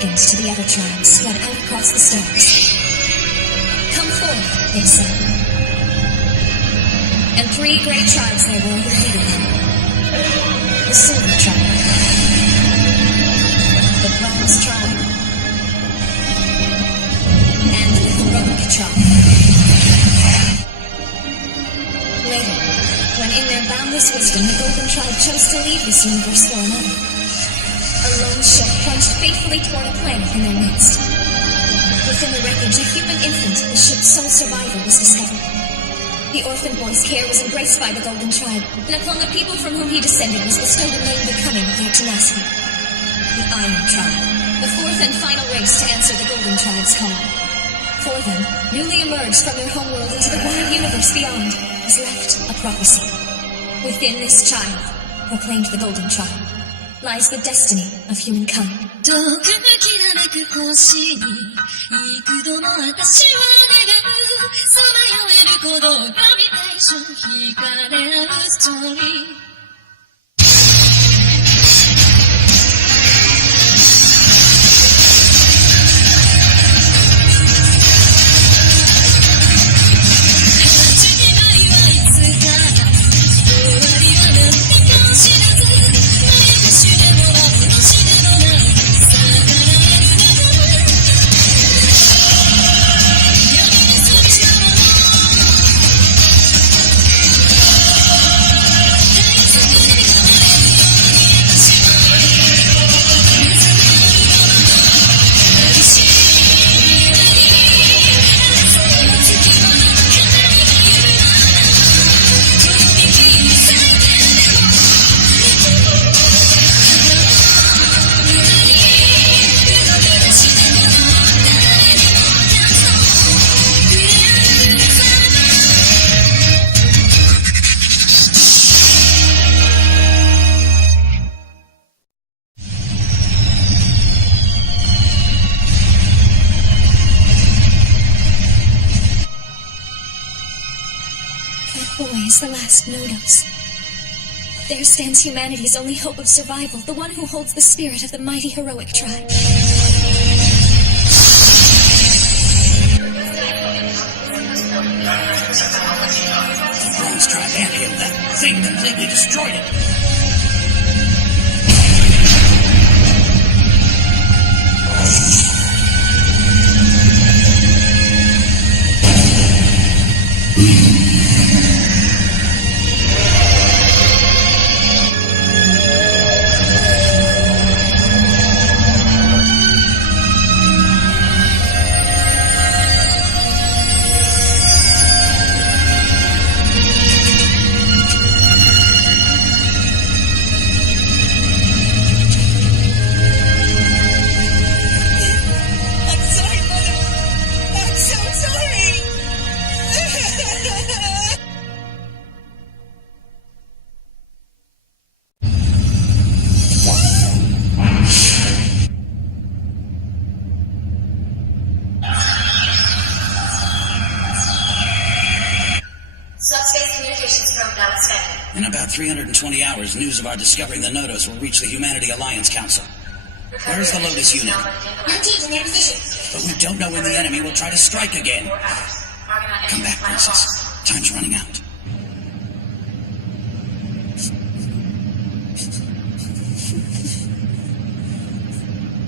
beckoned to the other tribes spread out across the stars. Come forth, they said. And 3 great tribes there were who hated them. The Silver Tribe, the Bronze Tribe, and the Heroic Tribe. Later, when in their boundless wisdom the Golden Tribe chose to leave this universe for another, a lone ship plunged fatefully toward a planet in their midst. Within the wreckage, a human infant, the ship's sole survivor, was discovered. The orphan boy's care was embraced by the Golden Tribe, and upon the people from whom he descended was bestowed a name becoming their tenacity. The Iron Tribe, the 4th and final race to answer the Golden Tribe's call. For them, newly emerged from their homeworld into the wide universe beyond, was left a prophecy. Within this child, proclaimed the Golden Tribe, lies the destiny of humankind. 遠くきらめく星に幾度も私は願うさまよえる鼓動グラビテーション惹かれ合うストーリー The last Nodos. There stands humanity's only hope of survival, the one who holds the spirit of the mighty heroic tribe. The Bronze Tribe ant-hailed that thing, completely destroyed it. In about 320 hours, news of our discovering the Nodos will reach the Humanity Alliance Council. Where's the Lotus unit? But we don't know when the enemy will try to strike again. Come back, Princess. Time's running out.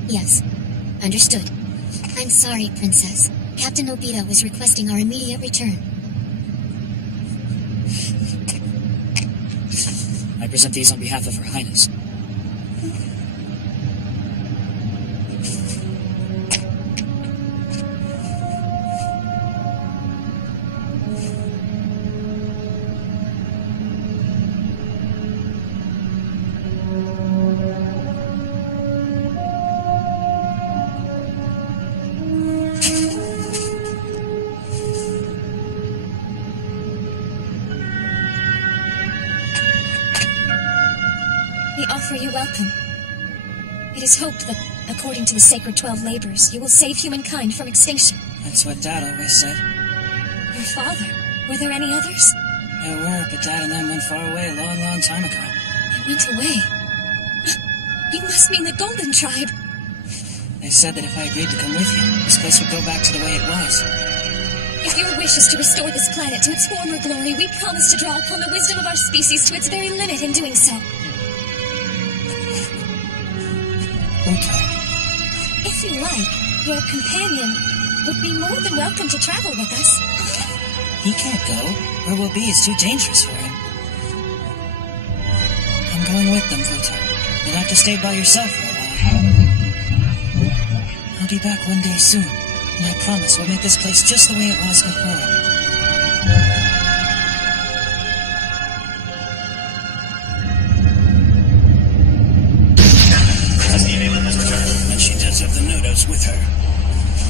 Yes, understood. I'm sorry, Princess. Captain Obita was requesting our immediate return. I present these on behalf of Her Highness. We offer you welcome. It is hoped that, according to the sacred 12 labors, you will save humankind from extinction. That's what Dad always said. Your father? Were there any others? There were, but Dad and them went far away a long, long time ago. They went away? You must mean the Golden Tribe. They said that if I agreed to come with you, this place would go back to the way it was. If your wish is to restore this planet to its former glory, we promise to draw upon the wisdom of our species to its very limit in doing so. Okay. If you like, your companion would be more than welcome to travel with us. He can't go. Where we'll be is too dangerous for him. I'm going with them, Pluto. You'll have to stay by yourself for a while. I'll be back one day soon, and I promise we'll make this place just the way it was before. And she does have the Nodos with her.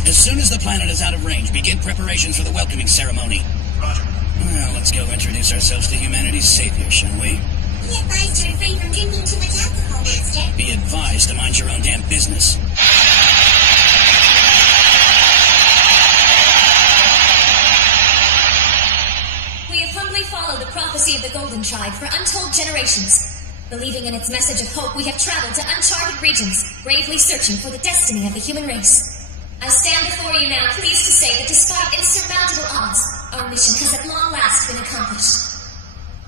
As soon as the planet is out of range, begin preparations for the welcoming ceremony. Roger. Well, let's go introduce ourselves to humanity's savior, shall we? Be advised to refrain from drinking too much alcohol, Master. Be advised to mind your own damn business. We have humbly followed the prophecy of the Golden Tribe for untold generations. Believing in its message of hope, we have traveled to uncharted regions, bravely searching for the destiny of the human race. I stand before you now pleased to say that despite insurmountable odds, our mission has at long last been accomplished.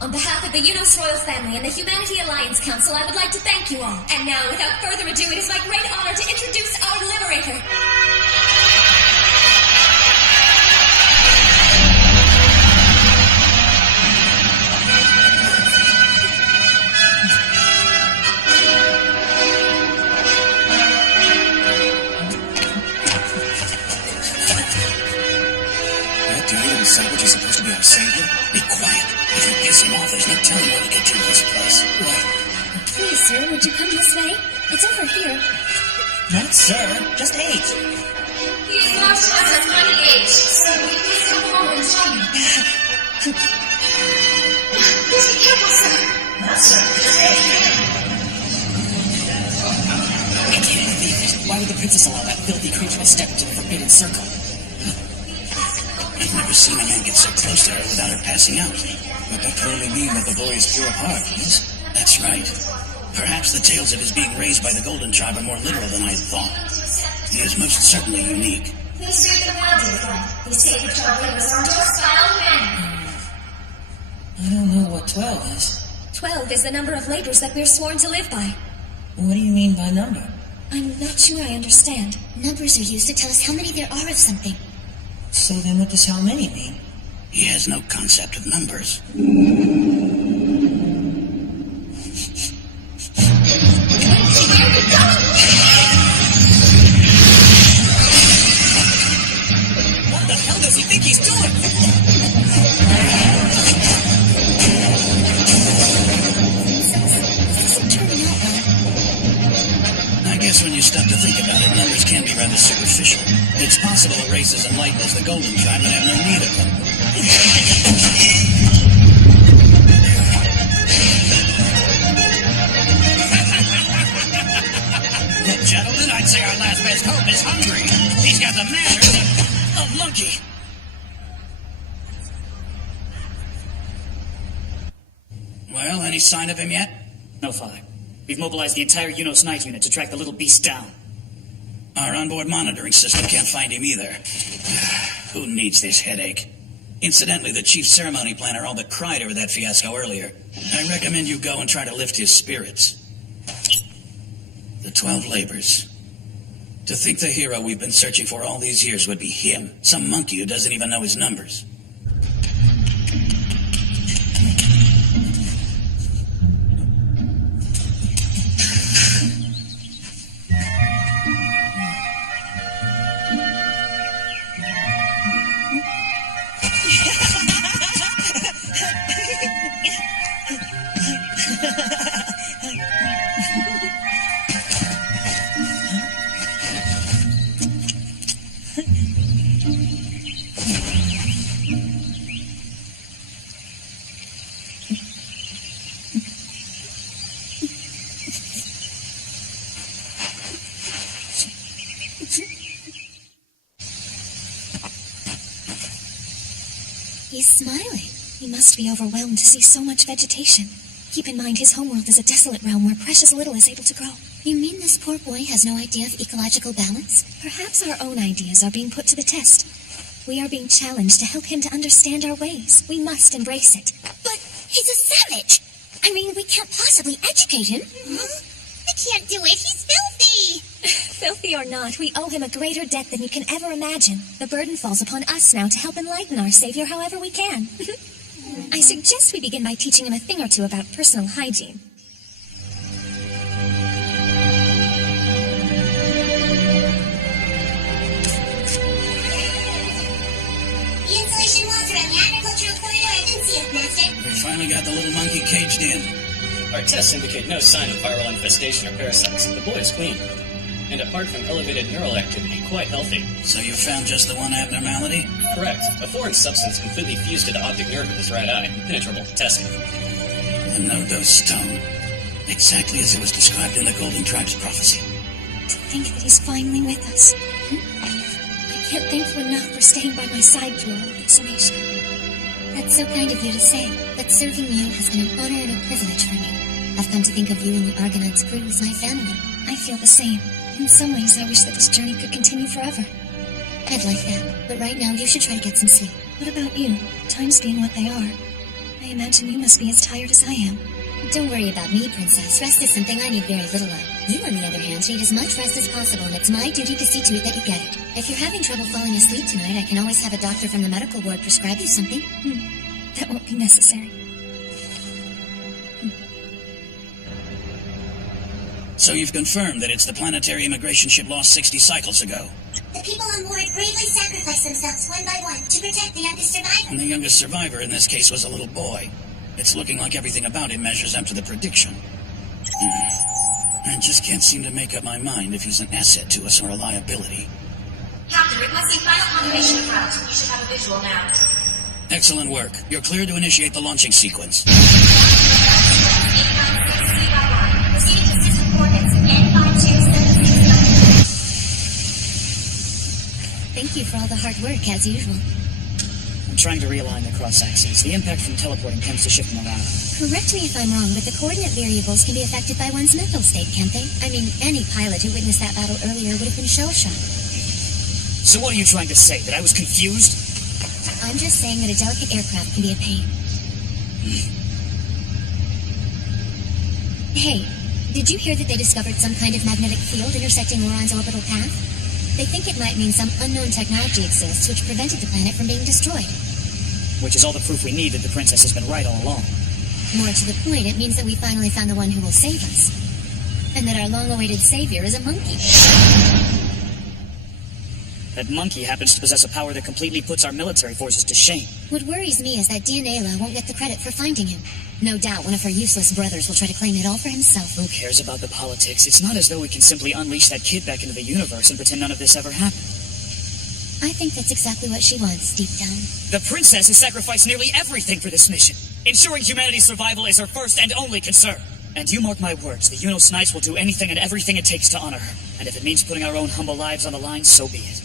On behalf of the Unos Royal Family and the Humanity Alliance Council, I would like to thank you all. And now, without further ado, it is my great honor to introduce our Liberator. Which is supposed to be our savior? Be quiet. If you piss him off, there's no telling what he can do to this place. What? Please, sir, would you come this way? It's over here. Not sir, just H. He is not to us as money age, so we please come forward and join you. Please be careful, sir. Not sir, just H. I can't believe it. Why would the princess allow that filthy creature to step into the forbidden circle? I've never seen a man get so close to her without her passing out. But that can only mean that the boy is pure of heart, yes? That's right. Perhaps the tales of his being raised by the Golden Tribe are more literal than I thought. He is most certainly unique. Please read them well, dear friend. These sacred 12 labors are endorsed by all humanity. I don't know what 12 is. 12 is the number of labors that we're sworn to live by. What do you mean by number? I'm not sure I understand. Numbers are used to tell us how many there are of something. So then what does how many mean? He has no concept of numbers. What the hell does he think he's doing? I guess when you stop to think about it, numbers can be rather superficial. It's possible a race as enlightened as the Golden Tribe would have no need of them. Look, gentlemen, I'd say our last best hope is hungry. He's got the manners of a monkey. Well, any sign of him yet? No, Father. We've mobilized the entire Unos Night Unit to track the little beast down. Our onboard monitoring system can't find him either. Who needs this headache? Incidentally, the chief ceremony planner all but cried over that fiasco earlier. I recommend you go and try to lift his spirits. The 12 labors. To think the hero we've been searching for all these years would be him, some monkey who doesn't even know his numbers. He's smiling. He must be overwhelmed to see so much vegetation. Keep in mind his homeworld is a desolate realm where precious little is able to grow. You mean this poor boy has no idea of ecological balance? Perhaps our own ideas are being put to the test. We are being challenged to help him to understand our ways. We must embrace it. But he's a savage. I mean, we can't possibly educate him. I can't do it. He's filthy. Filthy or not, we owe him a greater debt than you can ever imagine. The burden falls upon us now to help enlighten our savior however we can. I suggest we begin by teaching him a thing or two about personal hygiene. The insulation walls around the agricultural corridor have been sealed, Master. We finally got the little monkey caged in. Our tests indicate no sign of viral infestation or parasites. The boy is clean. And apart from elevated neural activity, quite healthy. So you found just the one abnormality? Correct. A foreign substance completely fused to the optic nerve of his right eye, impenetrable to testing. The no-dose stone. Exactly as it was described in the Golden Tribe's prophecy. To think that he's finally with us. I can't thank you enough for staying by my side through all of this, Anisha. That's so kind of you to say, but serving you has been an honor and a privilege for me. I've come to think of you and the Argonauts' crew as my family. I feel the same. In some ways, I wish that this journey could continue forever. I'd like that, but right now you should try to get some sleep. What about you? Times being what they are, I imagine you must be as tired as I am. Don't worry about me, Princess. Rest is something I need very little of. You, on the other hand, need as much rest as possible, and it's my duty to see to it that you get it. If you're having trouble falling asleep tonight, I can always have a doctor from the medical ward prescribe you something. That won't be necessary. So you've confirmed that it's the planetary immigration ship lost 60 cycles ago. The people on board bravely sacrificed themselves one by one to protect the youngest survivor. And the youngest survivor in this case was a little boy. It's looking like everything about him measures up to the prediction. I just can't seem to make up my mind if he's an asset to us or a liability. Captain, requesting final confirmation of route. You should have a visual now. Excellent work. You're clear to initiate the launching sequence. Proceeding to system coordinates N52769. Thank you for all the hard work, as usual. I'm trying to realign the cross-axes. The impact from teleporting tends to shift them around. Correct me if I'm wrong, but the coordinate variables can be affected by one's mental state, can't they? I mean, any pilot who witnessed that battle earlier would have been shell-shocked. So what are you trying to say? That I was confused? I'm just saying that a delicate aircraft can be a pain. Hey, did you hear that they discovered some kind of magnetic field intersecting Orion's orbital path? They think it might mean some unknown technology exists which prevented the planet from being destroyed. Which is all the proof we need that the princess has been right all along. More to the point, it means that we finally found the one who will save us. And that our long-awaited savior is a monkey. That monkey happens to possess a power that completely puts our military forces to shame. What worries me is that Dianela won't get the credit for finding him. No doubt one of her useless brothers will try to claim it all for himself. Who cares about the politics? It's not as though we can simply unleash that kid back into the universe and pretend none of this ever happened. I think that's exactly what she wants, deep down. The princess has sacrificed nearly everything for this mission. Ensuring humanity's survival is her first and only concern. And you mark my words, the Unos Knights will do anything and everything it takes to honor her. And if it means putting our own humble lives on the line, so be it.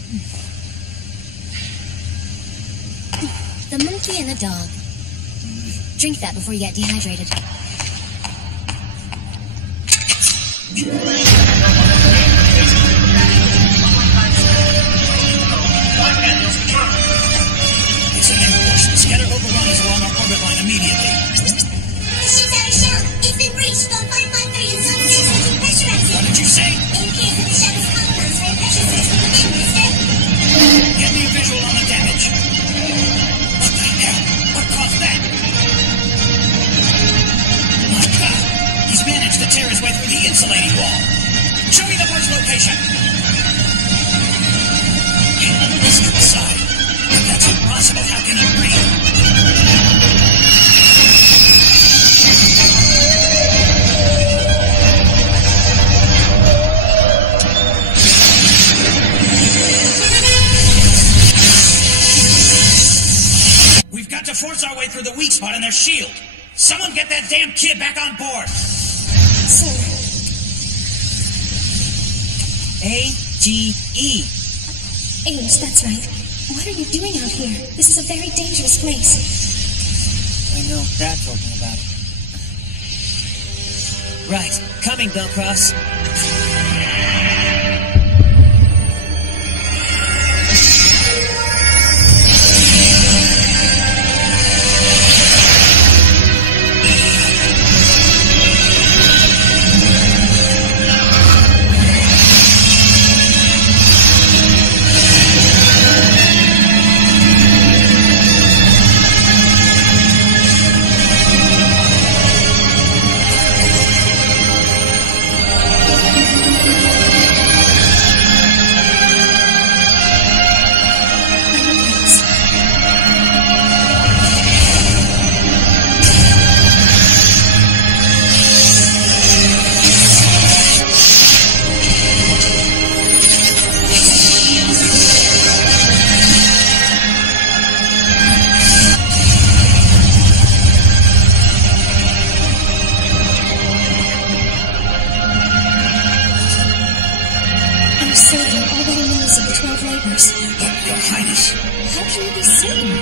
The monkey and the dog. Drink that before you get dehydrated. It's an ambush. Scatter overrunners along our orbit line immediately. The ship's out of shell. It's been breached. Zone 553 and Zone 6 have been pressurized. What did you say? In case of the shell's compounds, my pressure switch will begin instead. Get me a visual on the damage. What the hell? What caused that? My God! He's managed to tear his way through the insulating wall. Show me the bird's location. This to the side. But that's impossible. How can he breathe? We've got to force our way through the weak spot in their shield. Someone get that damn kid back on board. Sir, A-G-E. Ames, that's right. What are you doing out here? This is a very dangerous place. I know, Dad told me about it. Right. Coming, Bellcross. Your Highness. How can you be certain?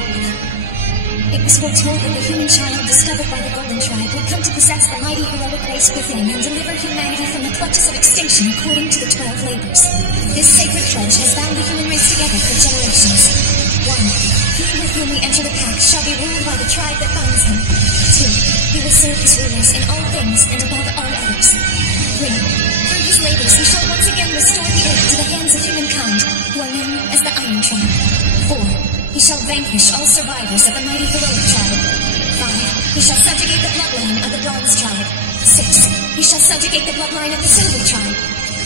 It was foretold that the human child discovered by the Golden Tribe would come to possess the mighty heroic race within and deliver humanity from the clutches of extinction according to the 12 labors. This sacred pledge has bound the human race together for generations. 1. He with whom we enter the pact shall be ruled by the tribe that binds him. 2. He will serve his rulers in all things and above all others. 3. Through his labors he shall once again restore the earth to the hands of humankind, who are known as the Iron Tribe. 4. He shall vanquish all survivors of the mighty heroic tribe. 5. He shall subjugate the bloodline of the Bronze Tribe. 6. He shall subjugate the bloodline of the Silver Tribe.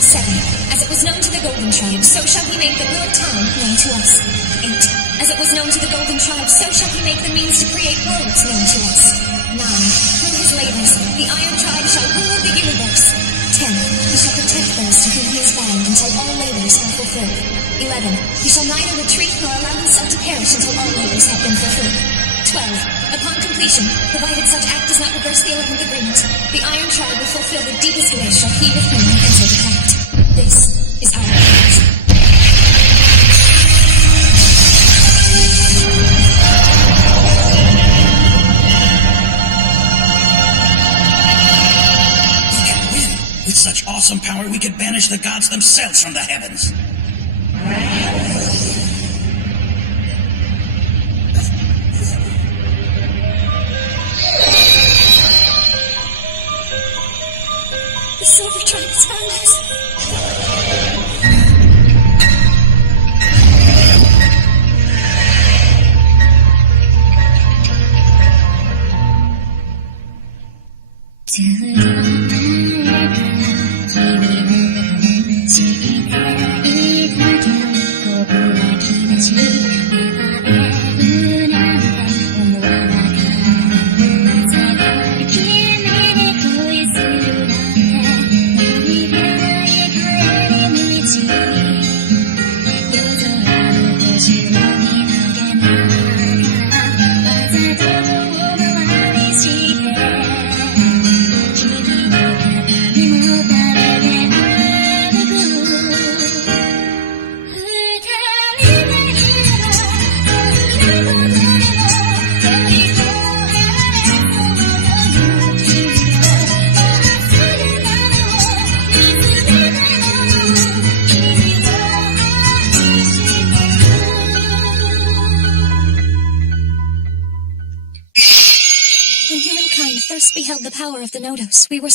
7. As it was known to the Golden Tribe, so shall he make the Will of Time known to us. 8. As it was known to the Golden Tribe, so shall he make the means to create worlds known to us. 9. Through his labors, the Iron Tribe shall rule the universe. 10. He shall protect those to whom he is bound until all labors are fulfilled. 11. He shall neither retreat nor allow himself to perish until all labors have been fulfilled. 12. Upon completion, provided such act does not reverse the 11th agreement, the Iron Tribe will fulfill the deepest wish of he with whom we enter the pact. This is our pledge. With such awesome power, we could banish the gods themselves from the heavens. The Silver Tribe has found us. When humankind first beheld the power of the Nodos, we were